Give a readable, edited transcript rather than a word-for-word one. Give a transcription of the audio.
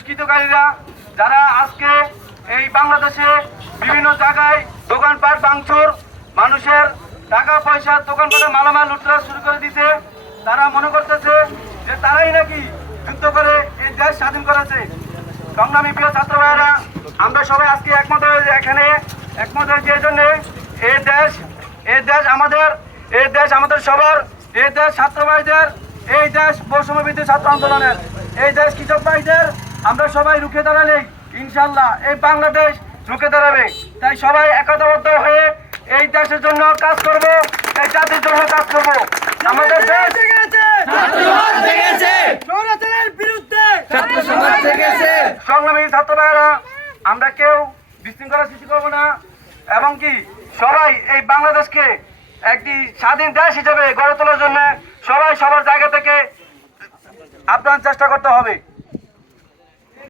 দুষ্কৃতকারীরা যারা আজকে এই বাংলাদেশে বিভিন্ন জায়গায় দোকানপাট ভাঙচুর, মানুষের টাকা পয়সা দোকানপাটে মালামাল লুটতরাজ শুরু করে দিতে, তারা মনে করতেছে যে তারাই নাকি যুদ্ধ করে এই দেশ স্বাধীন করেছে। সংগ্রামী প্রিয় ছাত্র ভাইয়েরা, আমরা সবাই আজকে একমত হয়ে এখানে একমত হয়েছি এই জন্যে এই দেশ আমাদের সবার, এই দেশ ছাত্র ভাইদের, এই দেশ বৈষম্য বিরোধী ছাত্র আন্দোলনের, এই দেশ কৃষক ভাইদের। আমরা সবাই রুখে দাঁড়ালেই ইনশাল্লাহ এই বাংলাদেশ রুখে দাঁড়াবে। তাই সবাই একতাবদ্ধ হয়ে এই দেশের জন্য কাজ করব, এই জাতির জন্য কাজ করব। আমাদের দেশ সংগ্রামী ছাত্র ভাইয়েরা, আমরা কেউ বিশৃঙ্খলা সৃষ্টি করবো না এবং কি সবাই এই বাংলাদেশকে একটি স্বাধীন দেশ হিসেবে গড়ে তোলার জন্য সবাই সবার জায়গা থেকে আপনার চেষ্টা করতে হবে।